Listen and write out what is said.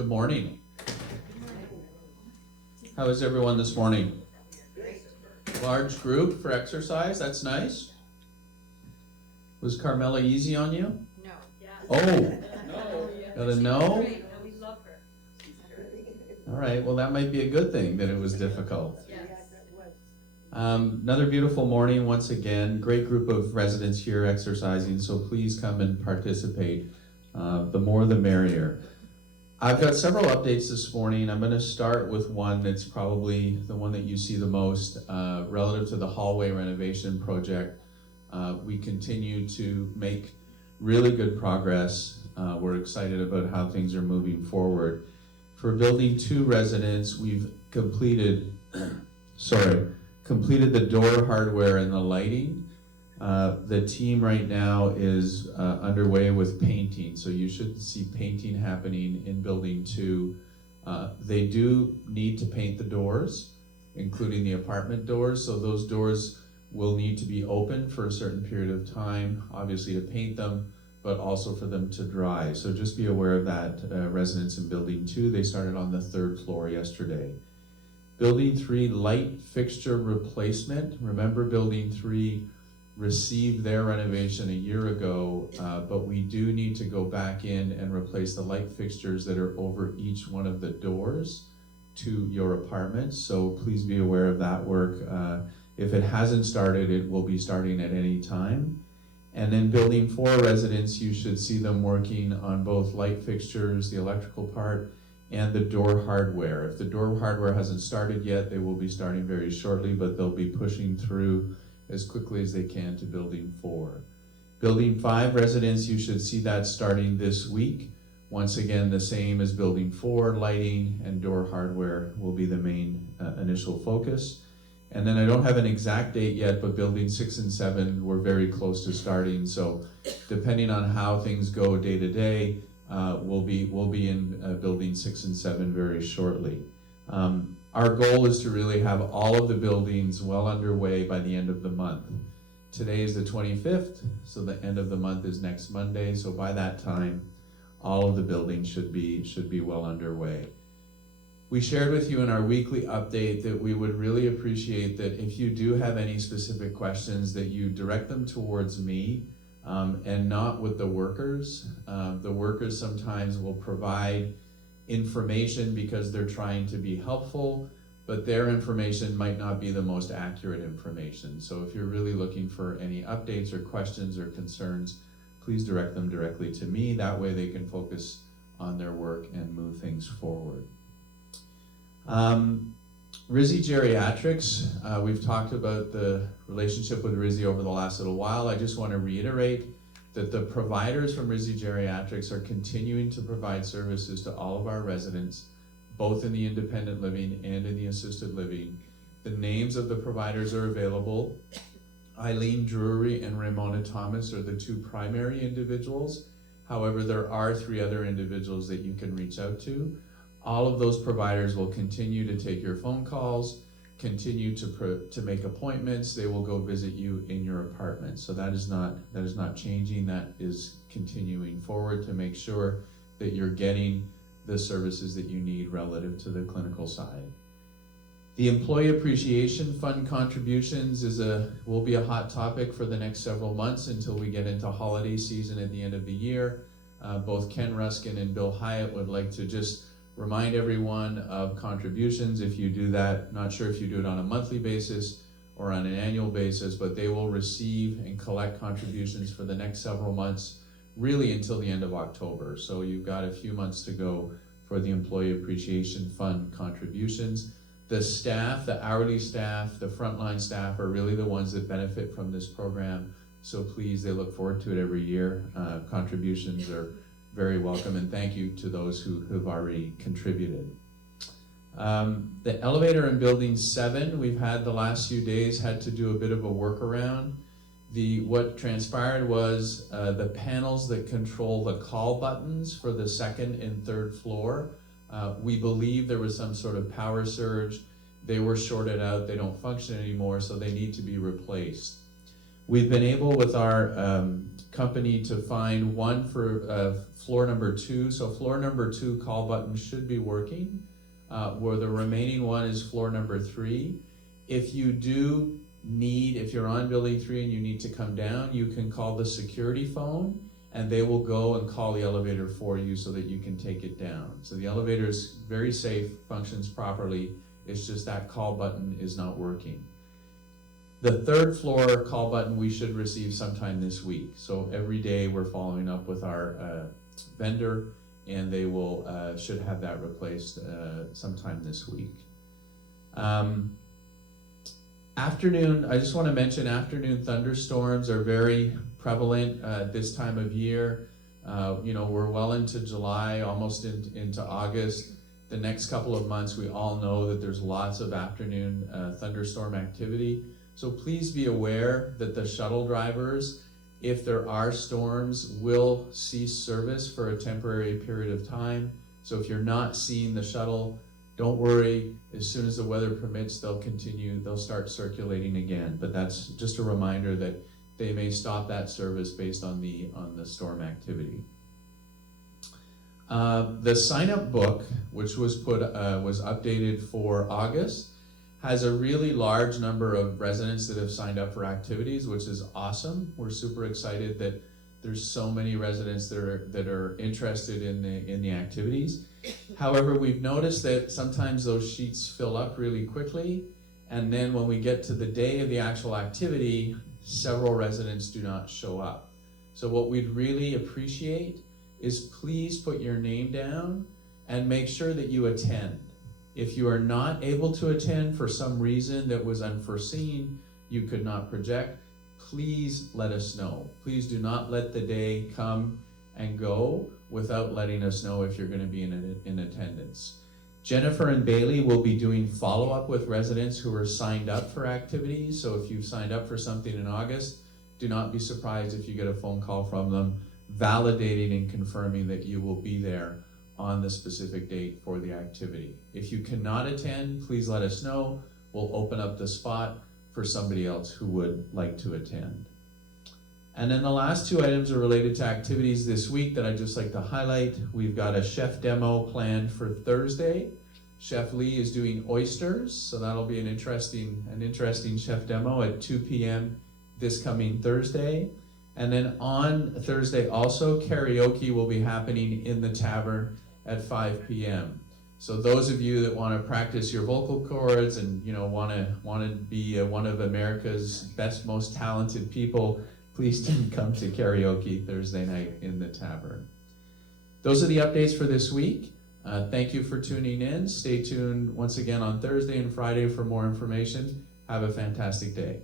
Good morning. How is everyone this morning? Large group for exercise, that's nice. Was Carmela easy on you? No. Yeah. Oh, No. got a no? Great. No, we love her. All right, well that might be a good thing that it was difficult. Yes. Another beautiful morning once again. Great group of residents here exercising, so please come and participate. The more the merrier. I've got several updates this morning. I'm going to start with one that's probably the one that you see the most relative to the hallway renovation project. We continue to make really good progress. We're excited about how things are moving forward. For Building 2 residents, we've completed the door hardware and the lighting. The team right now is underway with painting, so you should see painting happening in Building 2. They do need to paint the doors, including the apartment doors, so those doors will need to be open for a certain period of time, obviously to paint them, but also for them to dry. So just be aware of that, residents in Building 2. They started on the 3rd floor yesterday. Building 3 light fixture replacement. Remember, Building 3 received their renovation a year ago, but we do need to go back in and replace the light fixtures that are over each one of the doors to your apartment. So please be aware of that work. If it hasn't started, it will be starting at any time. And then Building 4 residents, you should see them working on both light fixtures, the electrical part, and the door hardware. If the door hardware hasn't started yet, they will be starting very shortly, but they'll be pushing through as quickly as they can to Building 4. Building 5 residents, you should see that starting this week. Once again, the same as Building 4, lighting and door hardware will be the main initial focus. And then I don't have an exact date yet, but Building 6 and 7, we're very close to starting. So depending on how things go day to day, we'll be in Building 6 and 7 very shortly. Our goal is to really have all of the buildings well underway by the end of the month. Today is the 25th, so the end of the month is next Monday. So by that time, all of the buildings should be well underway. We shared with you in our weekly update that we would really appreciate that if you do have any specific questions, that you direct them towards me and not with the workers. The workers sometimes will provide information because they're trying to be helpful, but their information might not be the most accurate information. So if you're really looking for any updates or questions or concerns, please direct them directly to me. That way they can focus on their work and move things forward. Rizzy Geriatrics, we've talked about the relationship with Rizzy over the last little while. I just want to reiterate that the providers from Rizzy Geriatrics are continuing to provide services to all of our residents, both in the independent living and in the assisted living. The names of the providers are available. Eileen Drury and Ramona Thomas are the 2 primary individuals. However, there are 3 other individuals that you can reach out to. All of those providers will continue to take your phone calls, continue to make appointments. They will go visit you in your apartment. So that is not changing. That is continuing forward to make sure that you're getting the services that you need relative to the clinical side. The Employee Appreciation Fund contributions will be a hot topic for the next several months until we get into holiday season at the end of the year. Both Ken Ruskin and Bill Hyatt would like to just remind everyone of contributions. If you do that, not sure if you do it on a monthly basis or on an annual basis, but they will receive and collect contributions for the next several months, really until the end of October. So you've got a few months to go for the Employee Appreciation Fund contributions. The staff, the hourly staff, the frontline staff are really the ones that benefit from this program. So please, they look forward to it every year. Contributions are very welcome, and thank you to those who have already contributed. The elevator in Building 7, we've had the last few days had to do a bit of a workaround. What transpired was the panels that control the call buttons for the 2nd and 3rd floor, we believe there was some sort of power surge. They were shorted out, they don't function anymore, so they need to be replaced. We've been able with our company to find one for floor number 2. So floor number 2 call button should be working, where the remaining one is floor number 3. If you do need, if you're on building 3 and you need to come down, you can call the security phone and they will go and call the elevator for you so that you can take it down. So the elevator is very safe, functions properly. It's just that call button is not working. The 3rd floor call button we should receive sometime this week. So every day we're following up with our vendor, and they will should have that replaced sometime this week. Afternoon, I just want to mention afternoon thunderstorms are very prevalent this time of year. You know, we're well into July, almost into August. The next couple of months, we all know that there's lots of afternoon thunderstorm activity. So please be aware that the shuttle drivers, if there are storms, will cease service for a temporary period of time. So if you're not seeing the shuttle, don't worry. As soon as the weather permits, they'll start circulating again. But that's just a reminder that they may stop that service based on the storm activity. The sign-up book, which was updated for August, has a really large number of residents that have signed up for activities, which is awesome. We're super excited that there's so many residents that are interested in the activities. However, we've noticed that sometimes those sheets fill up really quickly, and then when we get to the day of the actual activity, several residents do not show up. So what we'd really appreciate is please put your name down and make sure that you attend. If you are not able to attend for some reason that was unforeseen, you could not project, please let us know. Please do not let the day come and go without letting us know if you're going to be in attendance. Jennifer and Bailey will be doing follow-up with residents who are signed up for activities. So if you've signed up for something in August, do not be surprised if you get a phone call from them validating and confirming that you will be there on the specific date for the activity. If you cannot attend, please let us know. We'll open up the spot for somebody else who would like to attend. And then the last 2 items are related to activities this week that I'd just like to highlight. We've got a chef demo planned for Thursday. Chef Lee is doing oysters, so that'll be an interesting chef demo at 2 p.m. this coming Thursday. And then on Thursday also, karaoke will be happening in the tavern at 5 p.m. So those of you that want to practice your vocal cords and want to be one of America's best, most talented people, please do come to karaoke Thursday night in the tavern. Those are the updates for this week. Thank you for tuning in. Stay tuned once again on Thursday and Friday for more information. Have a fantastic day.